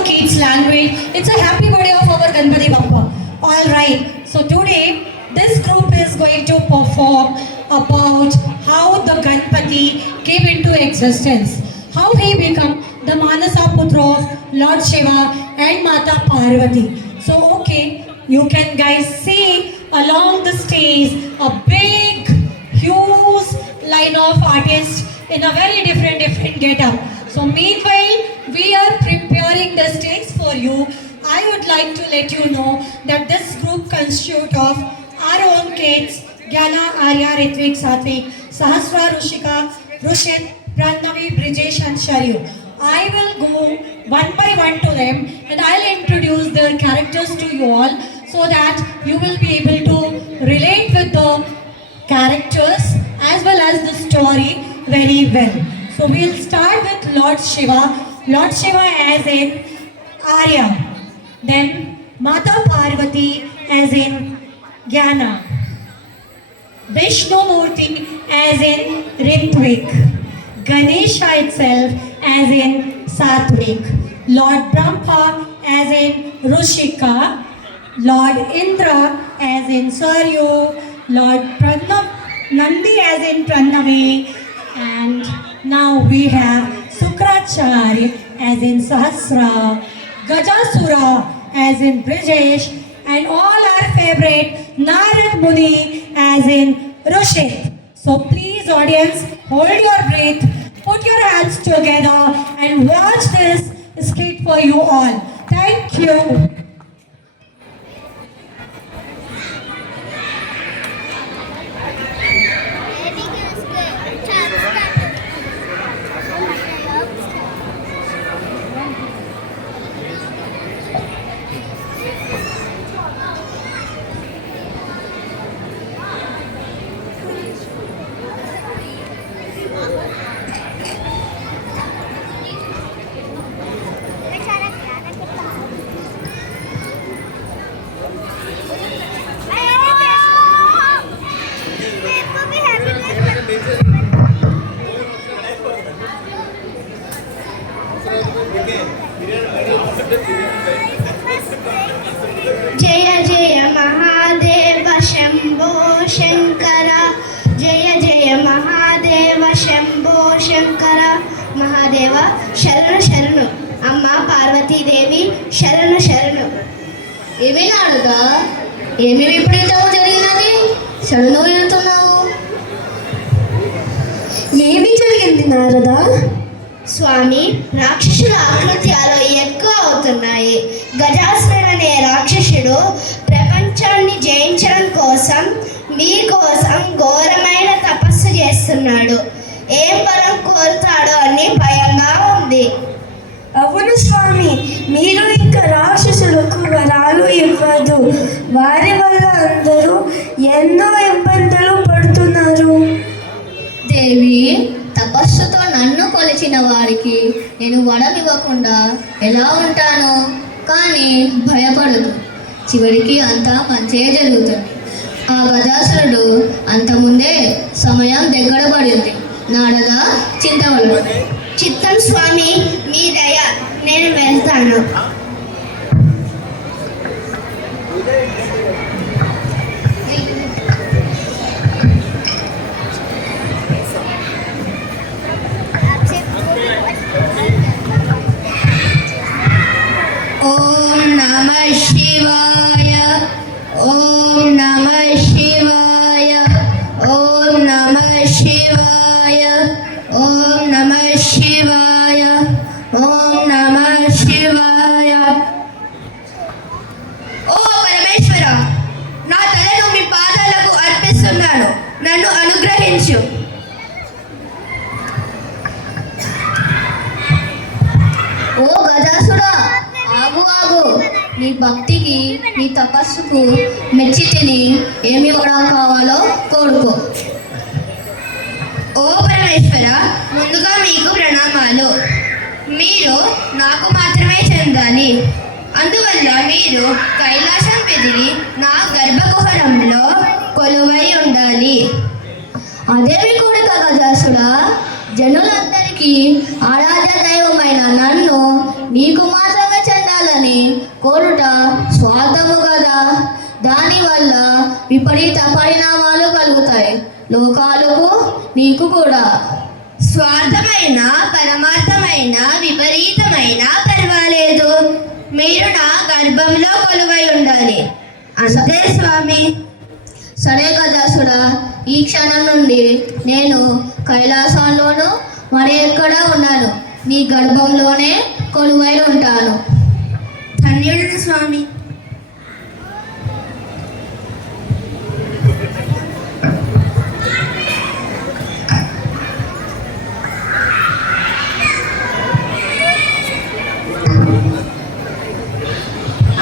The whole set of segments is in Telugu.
our kids' language. It's a happy birthday of our Ganpati Bappa. All right. So today, this group is going to perform about how the Ganpati came into existence, how he became the Manasa Putra of Lord Shiva and Mata Parvati. So okay, you can guys see along the stage a big, huge line of artists in a very different get-up. So meanwhile, we are preparing the stage for you. I would like to let you know that this group consists of our own kids, Gyana, Arya, Ritvik, Satvik, Sahasra, Rushika, Rushit, Prannavi, Brijesh and Sharyu. I will go one by one to them and I'll introduce their characters to you all so that you will be able to relate with the characters as well as the story very well. So we'll start with Lord Shiva. Lord Shiva as in Arya. Then Mata Parvati as in Gyana. Vishnu Murti as in Ritvik. Ganesha itself as in Satvik. Lord Brahma as in Rushika. Lord Indra as in Saryu. Lord Nandi as in Prannavi. And now we have Sukracharya as in Sahasra. Gajasura as in Brijesh. And all our favorite Narad Muni as in Rushit. So please audience, hold your breath, put your hands together and watch this skit for you all. Thank you. जय जय महादेव शंभो शंकर जय जय महादेव शंभो शंकर महादेव शरण शरण अम्मा पार्वतीदेवी शरण शरण ఏమి నాడుగా ఏమి విపరీతము జరిగినది శరణు వెళ్తున్నావు ఏమి జరిగింది నారద స్వామి రాక్షసుల ఆకృత్యాలు ఎక్కువ అవుతున్నాయి గజాసురుడు అనే రాక్షసుడు ప్రపంచాన్ని జయించడం కోసం మీకోసం ఘోరమైన తపస్సు చేస్తున్నాడు ఏం వరం కోరుతాడో అని భయంగా ఉంది అవును స్వామి మీరు ఇంకా రాక్షసులకు వరాలు ఇవ్వదు వారి వల్ల అందరూ ఎన్నో ఇబ్బందులు పడుతున్నారు దేవి తపస్సుతో నన్ను కొలిచిన వారికి నేను వరం ఇవ్వకుండా ఎలా ఉంటాను కానీ భయపడదు చివరికి అంతా మంచే జరుగుతుంది ఆ గజాసురుడు అంతకుముందే సమయం దగ్గర పడింది నాడగా చింతవలదు చిత్తం స్వామి మీ దయ నేను వెళ్తాను ఓం నమః శివాయ ఓం నమః శివాయ ఓం నమః శివాయ ఓం నమః శివాయ ఓం నమః శివాయ ఓ పరమేశ్వర నా తలను మీ పాదాలకు అర్పిస్తున్నాను నన్ను అనుగ్రహించు ఓ గజాసుడా ఆగు ఆగు నీ భక్తికి నీ తపస్సుకు మెచ్చి తిని ఏమి వరం కావాలో కోరుకో ఓ పరమేశ్వర ముందుగా మీకు ప్రణామాలు మీరు నాకు మాత్రమే చెందాలి అందువల్ల మీరు కైలాసం వెదిలి నా గర్భకుహరంలో కొలువై ఉండాలి అదేవి కూడా గజాసుడా జనులందరికీ ఆరాధ్య దైవమైన నన్ను నీకు మాత్రమే పొందాలని కోరుట స్వార్థము కదా. దానివల్ల విపరీత పరిణామాలు కలుగుతాయి, లోకాలకు నీకు కూడా. స్వార్థమైన పరమార్థమైన విపరీతమైన పర్వాలేదు, మీరు నా గర్భంలో కొలువై ఉండాలి అంతే స్వామి. సరే గజాసుడా, ఈ క్షణం నుండి నేను కైలాసంలోనూ మరి ఎక్కడ ఉన్నాను, నీ గర్భంలోనే కొలువై ఉంటాను. ధన్యుడు స్వామి.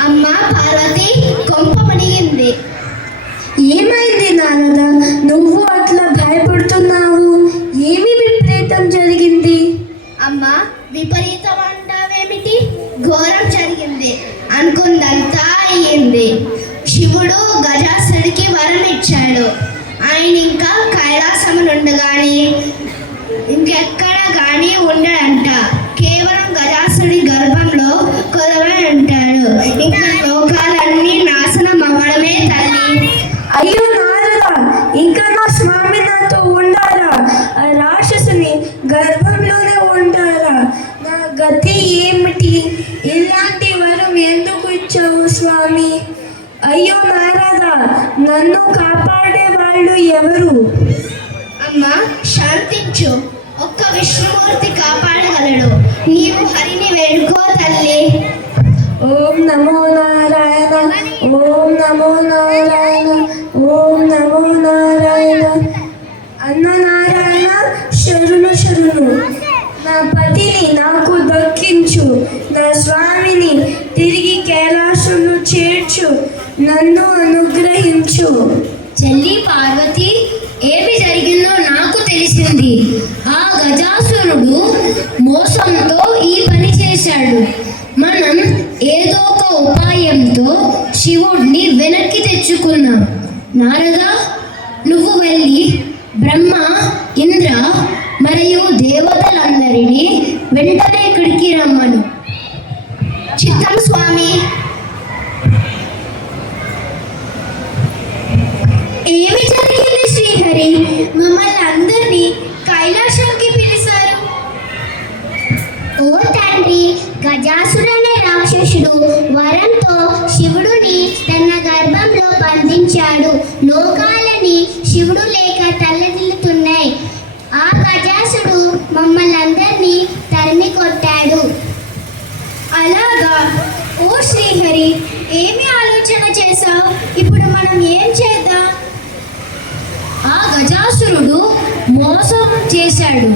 అమ్మా పార్వతి, కొంప మునిగింది. ఏమైంది నారద, నువ్వు అట్లా భయపడుతున్నావు? ఏమి విపరీతం జరిగింది? అమ్మా, విపరీతం అంటావేమిటి? ఘోరం జరిగింది. అనుకుందంతా అయ్యింది. శివుడు గజాసుడికి వరం ఇచ్చాడు. ఆయన ఇంకా కైలాసమునుండు గాని ఇంకెక్కడ గాని ఉండడంట. కేవలం గజాసుడి గర్భంలో కొలువై ఉంటాడు. ఇంకా లోకాలన్నీ నాశనం అవ్వడమే తల్లి. అయ్యో నారద, ఇంకా నా స్వామి నాతో ఉండాలా? ఆ రాక్షసుని గర్భంలోనే ఉంటారా? నా గతి ఏమిటి? ఇలాంటి వరం ఎందుకు ఇచ్చావు స్వామి? అయ్యో నారద, నన్ను కాపాడే వాళ్ళు ఎవరు? అమ్మా శాంతించు, ఒక్క విష్ణుమూర్తి కాపాడగలడు. నీవు హరిని వేడుకో తల్లి. ఓం నమో నారాయణ, ఓం నమో నారాయణ, ఓం నమో నారాయణ. అన్న నారాయణ, శరణు శరణు. నా పతిని నాకు దక్కించు, నా స్వామిని తిరిగి కైలాసంలో చేర్చు, నన్ను అనుగ్రహించు. చెల్లి పార్వతి, ఏమి జరిగిందో నాకు తెలిసింది. ఆ గజాసురుడు మోసంతో ఈ పని చేశాడు. మనం ఏదో ఒక ఉపాయంతో శివుడిని వెనక్కి తెచ్చుకుందాం. నారద, నువ్వు వెళ్ళి బ్రహ్మ, ఇంద్ర మరియు దేవతలందరినీ వెంటనే ఇక్కడికి రమ్మను. చిత్తం స్వామి. ఏమి జరిగింది శ్రీహరి? మమ్మల్ని అందరినీ కైలాసానికి పిలిచారు. ఓ తండ్రి, గజాసురనే రాక్షసుడు వరంతో శివుడుని తన గర్భంలో బంధించాడు. లోకాలని శివుడు లేక తల్లదిల్లుతున్నాయి. ఆ గజాసుడు మమ్మల్ని అందరినీ తరిమి కొట్టాడు. అలాగా? ఓ శ్రీహరి, ఏమి ఆలోచన చేశావు? ఇప్పుడు మనం ఏం చేద్దాం? ఆ గజాసురుడు మోసం చేశాడు.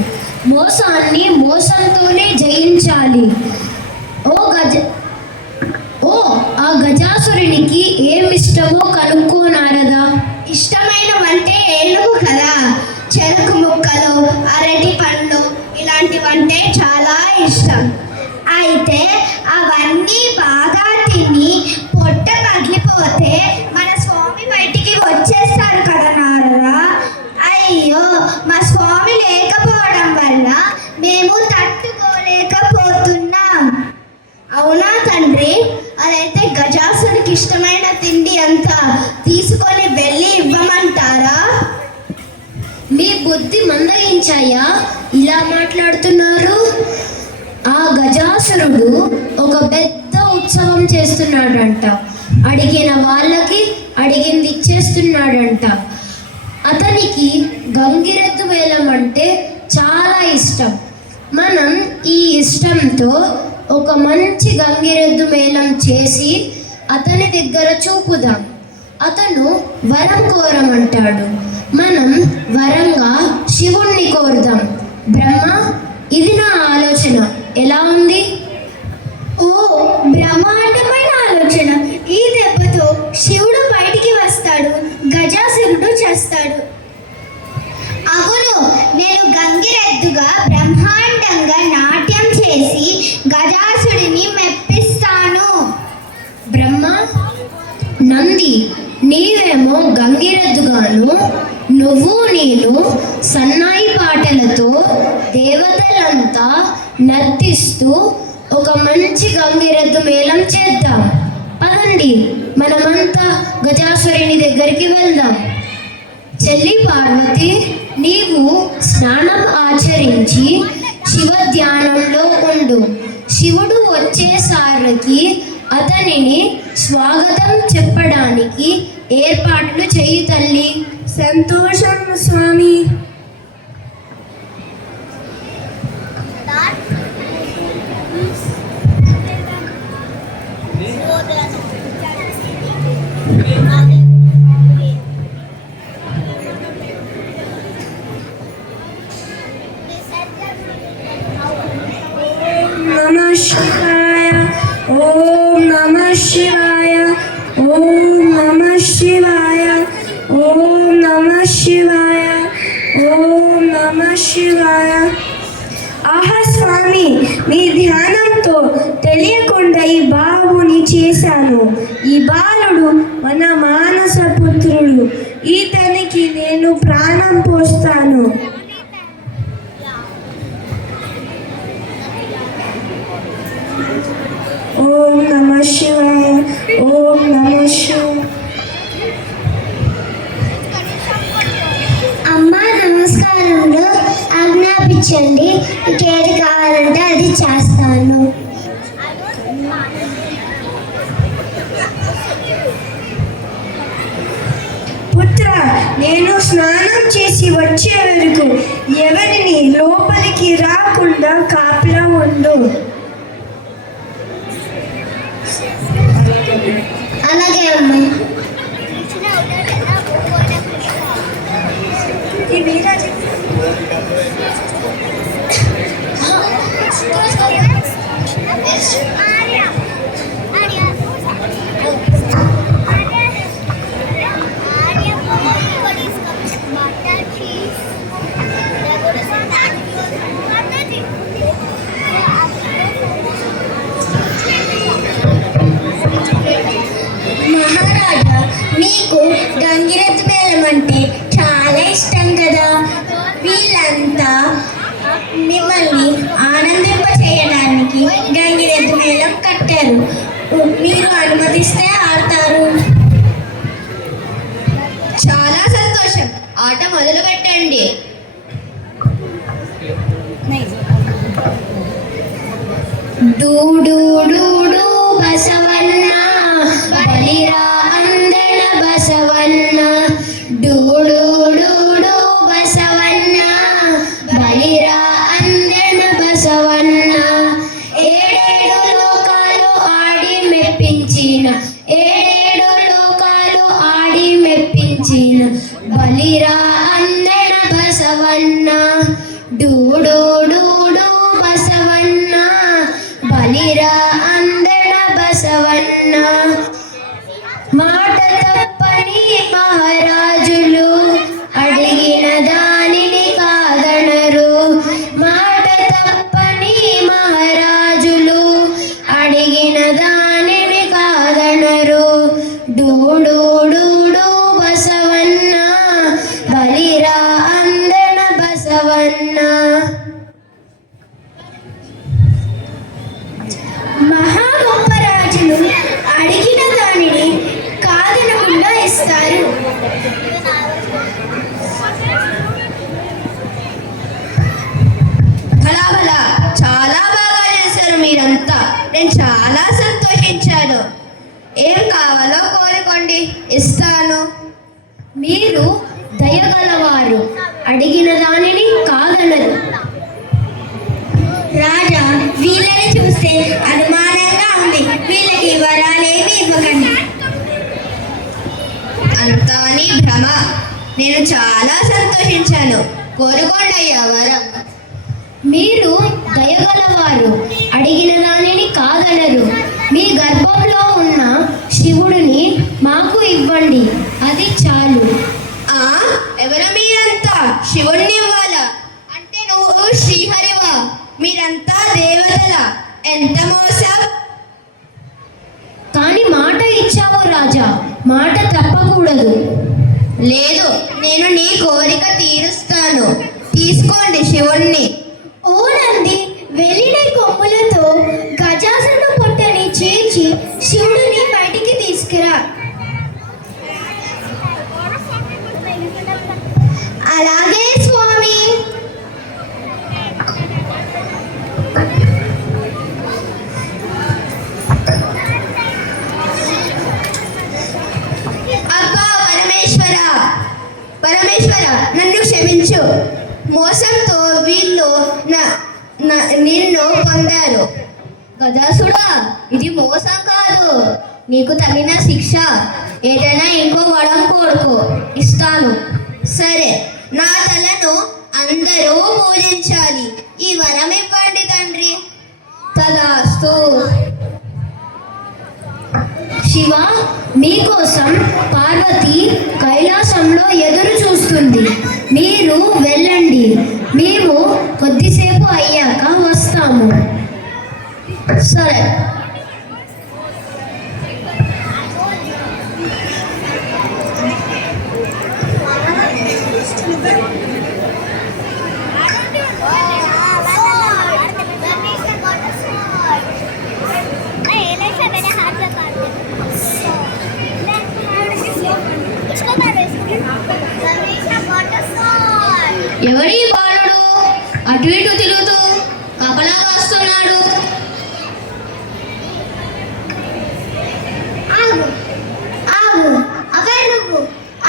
మోసాన్ని మోసంతోనే జయించాలి. ఆ గజాసురునికి ఏమిష్టమో కనుక్కోనారదా? ఇష్టమైనవంటే ఏనుగు కదా. చెరుకు ముక్కలు, అరటి పండ్లు ఇలాంటివంటే చాలా ఇష్టం. అయితే అవన్నీ బాగా తిని పొట్ట పగిలిపోతే మన స్వామి బయటికి వచ్చేస్తారు కదా నారదా. అయ్యో, మా స్వామి లేకపోవడం వల్ల మేము తట్టుకోలేకపోతున్నాం. అవునా తండ్రి? అదైతే గజాసుడికి ఇష్టమైన తిండి అంతా తీసుకొని వెళ్ళి ఇవ్వమంటారా? మీ బుద్ధి మందగించాయా ఇలా మాట్లాడుతున్నారు? ఆ గజాసురుడు ఒక పెద్ద ఉత్సవం చేస్తున్నాడంట. అడిగిన వాళ్ళకి అడిగింది ఇచ్చేస్తున్నాడంట. అతనికి గంగిరెద్దు వేలం అంటే చాలా ఇష్టం. మనం ఈ ఇష్టంతో ఒక మంచి గంగిరెద్దు మేళం చేసి అతని దగ్గర చూపుదాం. అతను వరం కోరమంటాడు. మనం వరంగా శివుణ్ణి కోరుదాం. బ్రహ్మ, ఇది నా ఆలోచన, ఎలా ఉంది? ఓ, బ్రహ్మాండమైన ఆలోచన. ఈ దెబ్బతో శివుడు బయటికి వస్తాడు, గజాసురుడు చేస్తాడు. అవును, నేను గంగిరెద్దుగా బ్రహ్మాండంగా నాట్యం చేసి గజాసుడిని మెప్పిస్తాను. బ్రహ్మ, నంది, నీవేమో గంగిరెద్దుగాను, నువ్వు నేను సన్నాయి పాటలతో దేవతలంతా నర్తిస్తూ ఒక మంచి గంగిరెద్దు మేళం చేద్దాం. పదండి, మనమంతా గజాసురుని దగ్గరికి వెళ్దాం. చెల్లి పార్వతి, నీవు స్నానం ఆచరించి శివ ధ్యానంలో ఉండు. శివుడు వచ్చేసారికి అతనిని స్వాగతం చెప్పడానికి ఏర్పాట్లు చేయి తల్లి. సంతోషం స్వామి. నమః శివాయ. ఓం నమః శివాయ. ఓం నమః శివాయ. ఓం నమః శివాయ. ఓం నమః శివాయ. ఆహా స్వామి, మీ ధ్యానంతో తెలియకుండా ఈ బాబుని చేశాను. ఈ బాలుడు మన మానస పుత్రుడు. ఇతనికి నేను ప్రాణం పోస్తాను. ఓం నమః శివాయ. ఓం నమః శివాయ. అమ్మ నమస్కారంలో ఆజ్ఞాపించండి. ఇంకేది కావాలంటే అది చేస్తాను. పుత్ర, నేను స్నానం చేసి వచ్చే వరకు ఎవరిని లోపలికి రాకుండా కాపలా ఉండు. అలాగే అమ్మ. మహారాజా, మీకు గంగిరెద్దు మేళం అంటే చాలా ఇష్టం కదా. వీళ్ళంతా మిమ్మల్ని ఆనందింప చేయడానికి గంగిరెద్దు మేళం కట్టారు. మీరు అనుమతిస్తే ఆడతారు. చాలా సంతోషం. ఆట మొదలు పెట్టండి. డూడు డూడు బసవన్న బలిరా అందన బసవన్న. డూడు డూడు బసవన్న బలిరా అందన బసవన్న. ఏడేడు లోకాలు ఆడి మెప్పించిన, ఏడేడు లోకాలు ఆడి మెప్పించిన బలిరా అందన బసవన్న. డూడు డూడు బసవన్న బలిరా అందన బసవన్న. మాట తప్పని మహారాజులు అడిగిన దానిని కాదనరు. మాట తప్పని మహారాజులు అడిగిన దానిని కాదనరు. డూడు డూడు బసవన్న బలిరా అందన బసవన్న. మహా గొప్ప రాజులు అడిగిన దానిని కాదనకుండా ఇస్తారు. భలా భలా, చాలా బాగా చేశారు మీరంతా. నేను చాలా సంతోషించాను. ఏం కావాలో కోరుకోండి, ఇస్తాను. మీరు దయగలవారు, అడిగిన దానిని కాదనరు. రాజా, వీళ్ళని చూస్తే అనుమానంగా ఉంది. వీళ్ళకి వరాలేమి ఇవ్వకండి. అంతా నీ భ్రమ. నేను చాలా సంతోషించాను. కోరుకోండి అయ్యా వరం. మీరు దయగలవారు, అడిగిన దానిని కాదనరు. మీ గర్భంలో ఉన్న శివుడిని మాకు ఇవ్వండి, అది చాలు. ఎవరు మీరంతా? శివుణ్ణి ఇవ్వాలా? అంటే నువ్వు శ్రీహరివా? మీరంతా దేవతలా? ఎంత మోసం! కానీ మాట ఇచ్చావు రాజా, మాట తప్పకూడదు. లేదు, నేను నీ కోరిక తీరుస్తాను. తీసుకోండి శివుణ్ణి. ఓ నంది, వెలిన కొమ్ములతో పిలిచి శివుడిని బయటికి తీసుకురా. అలాగే స్వామి. అబ్బా పరమేశ్వర, పరమేశ్వర నన్ను క్షమించు. మోసంతో వీళ్ళు నిన్ను పొందారు. గజాసుడా, ఇది మోసం కాదు, నీకు తగిన శిక్ష. ఏదైనా ఇంకో వరం కోరుకో, ఇస్తాను. సరే, నా తలను అందరూ పూజించాలి. ఈ వరం ఇవ్వండి తండ్రి. తదాస్తు. శివ, మీకోసం పార్వతి కైలాసంలో ఎదురు చూస్తుంది. మీరు వెళ్ళండి, మేము కొద్దిసేపు అయ్యాక వస్తాము. సరే. ఎవరి బాలుడు అటు ఇటు తిరుగుతూ కపలా వస్తున్నాడు? ఆగు, ఆగు. అక్కడ నువ్వు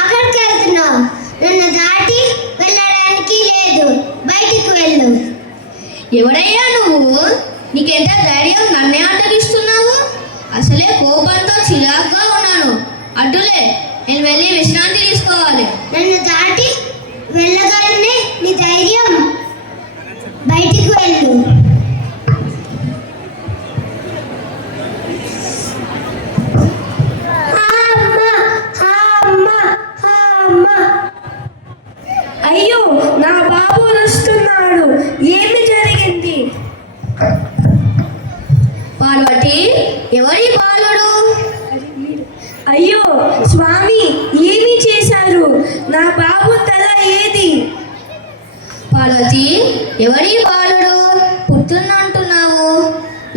అక్కడికి వెళ్తున్నావు. నన్ను దాటి వెళ్ళడానికి లేదు. బయటికి వెళ్ళు. ఎవడయ్యా నువ్వు? నీకెంత ధైర్యం నన్నే అడ్డగిస్తున్నావు? అసలే కోపంతో చిరాగ్గా ఉన్నాను. అడ్డులే, నేను వెళ్ళి విశ్రాంతి తీసుకోవాలి. నన్ను దాటి వెళ్ళగానే నీ ధైర్యం. బయటికి వెళ్ళు. అయ్యో, నా బాబు వస్తున్నాడు. ఏమి జరిగింది? పార్వతి, ఎవరి బాలుడు? అయ్యో స్వామి, ఏమి చేశారు? నా బాబు తల ఏది? పార్వతి, ఎవరి బాలుడు? పుట్టినంటున్నావు.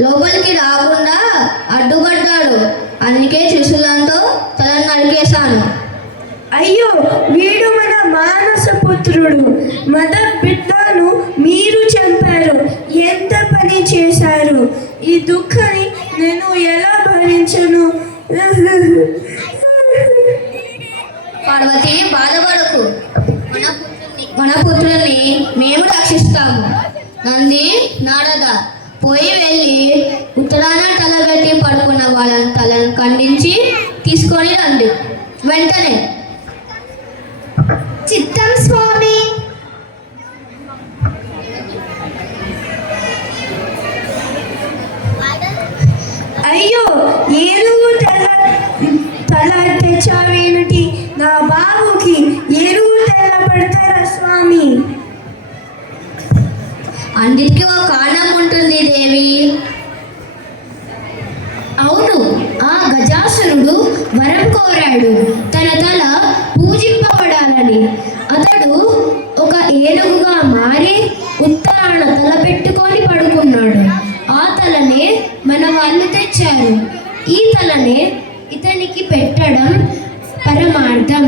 లోపలికి రాకుండా అడ్డుపడ్డాడు. అందుకే త్రిశూలంతో తల నరికేశాను. అయ్యో, వీడు మన మానస పుత్రుడు. మద బిడ్డను మీరు చంపారు. ఎంత పని చేశారు? ఈ దుఃఖాన్ని నేను ఎలా భరించను? పార్వతి, బాధపడకు. మన పుత్రుల్ని మేము రక్షిస్తాము. నంది, నారద, పోయి వెళ్ళి ఉత్తరాన తలబెట్టి పడుకున్న వాళ్ళని తలను ఖండించి తీసుకొని రండి వెంటనే. చిత్తం స్వామి. అయ్యో, ఏనుగు తల తెచ్చావేమిటి? నా బాబుకి ఎరువు తెల్ల పెడతారా స్వామి? అన్నిటికీ ఒక కారణం ఉంటుంది దేవి. అవును, ఆ గజాసురుడు వరం కోరాడు, తన తల పూజింపబడాలని. అతడు ఒక ఏనుగుగా మారి ఉత్తరాన తల పెట్టుకొని పడుకున్నాడు. ఆ తలనే మన వాళ్ళు తెచ్చారు. ఈ తలనే ఇతనికి పెట్టడం పరమార్థం.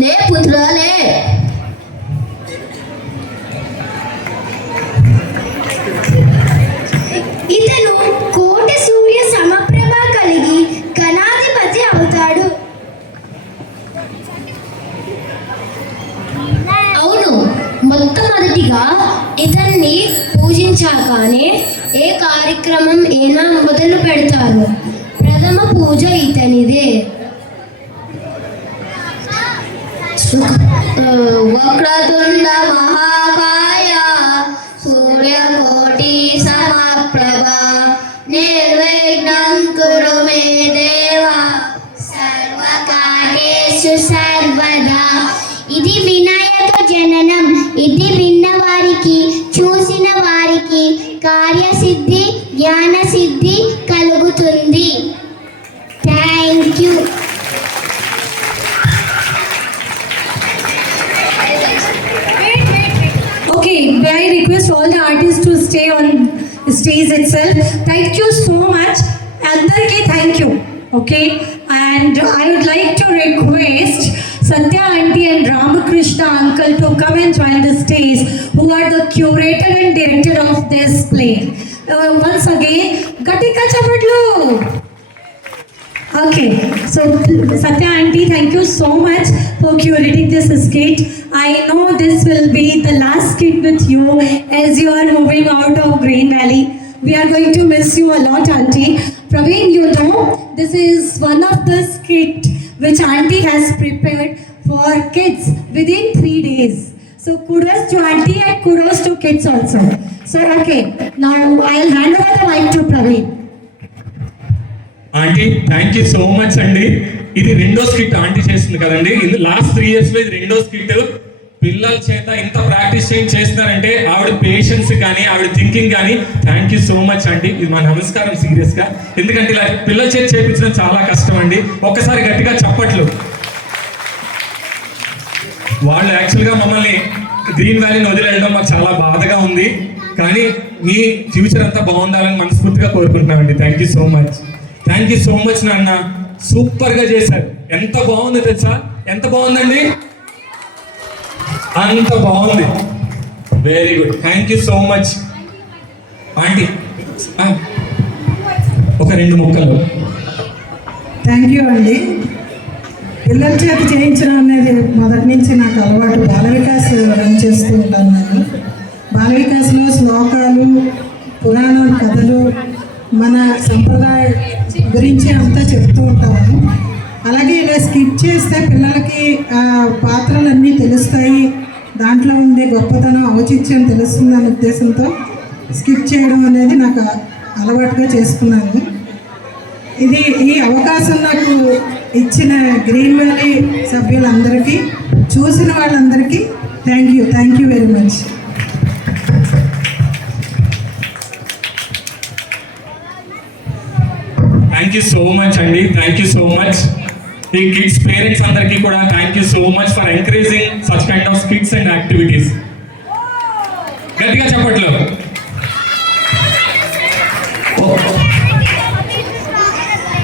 లే పుత్రుడా, లే. ఇతను కోటి సూర్య సమప్రభ కలిగి గణాధిపతి అవుతాడు. అవును, మొట్టమొదటిగా ఇతన్ని పూజించాకనే ఏ కార్యక్రమం అయినా మొదలు పెడతారు. ప్రథమ పూజ ఇతనిదే. వక్రతుండ మహాకాయ సూర్యకోటి సమప్రభ నిర్విఘ్నం కురు మే దేవ సర్వకార్యేషు సర్వదా. ఇది వినా చూసిన వారికి కార్యసిద్ధి జ్ఞానసిద్ధి కలుగుతుంది. Thank you. Okay, may I request all the artists to stay on stage itself. Thank you so much. Andarki thank you. Okay, and I would like to request Satya auntie and Ramakrishna uncle to come and join the stage, who are the curator and director of this play. Once again, Gatika Chapatlu. Okay, so Satya auntie, thank you so much for curating this skit. I know this will be the last skit with you as you are moving out of Green Valley. We are going to miss you a lot, auntie. Praveen, you know, this is one of the skit which auntie has prepared for kids within 3 days. So kudos to auntie and kudos to kids also. So okay, now I'll hand over the mic to Praveen. Aunty thank you so much అండి. ఇది రెండో స్కిట్ ఆంటీ చేస్తుంది కదండి. ఇది లాస్ట్ 3 years లో ఇది రెండో స్కిట్. పిల్లల చేత ఇంత ప్రాక్టీస్ చేస్తున్నారంటే ఆవిడ పేషెన్స్ కానీ ఆవిడ థింకింగ్ కానీ థ్యాంక్ యూ సో మచ్ అండి. ఇది మా నమస్కారం సీరియస్ గా. ఎందుకంటే ఇలా పిల్లల చేత చేయించడం చాలా కష్టం అండి. ఒక్కసారి గట్టిగా చప్పట్లు. వాళ్ళు యాక్చువల్గా మమ్మల్ని గ్రీన్ వ్యాలీని వదిలేయడం మాకు చాలా బాధగా ఉంది. కానీ మీ ఫ్యూచర్ అంతా బాగుండాలని మనస్ఫూర్తిగా కోరుకుంటున్నామండి. Thank you so much. Thank you so much నాన్న. సూపర్ గా చేశారు. ఎంత బాగుంది తెలుసా? ఎంత బాగుందండి? అంత బాగుంది. Very good. Thank you so much aunty. ఒక 2 ముక్కలు. థ్యాంక్ యూ అండి. పిల్లల చేత చేయించడం అనేది మొదటి నుంచి నాకు అలవాటు. బాల వికాస్ రన్ చేస్తూ ఉంటాను నేను. బాల వికాస్లో శ్లోకాలు, పురాణ కథలు, మన సంప్రదాయ గురించి అంతా చెప్తూ ఉంటాము. అలాగే ఇలా స్కిప్ చేస్తే పిల్లలకి ఆ పాత్రలన్నీ తెలుస్తాయి, దాంట్లో ఉండే గొప్పతనం ఔచిత్యం తెలుస్తుందనే ఉద్దేశంతో స్కిప్ చేయడం అనేది నాకు అలవాటుగా చేసుకున్నాను. ఈ అవకాశం నాకు ఇచ్చిన గ్రీన్ వ్యాలీ సభ్యులందరికీ, చూసిన వాళ్ళందరికీ thank you very much. Thank you so much అండి. Thank you so much. ఈ కిడ్స్ పేరెంట్స్ అందరికీ కూడా thank you so much for encouraging such kind of skits and activities. గట్టిగా చెప్పట్లు.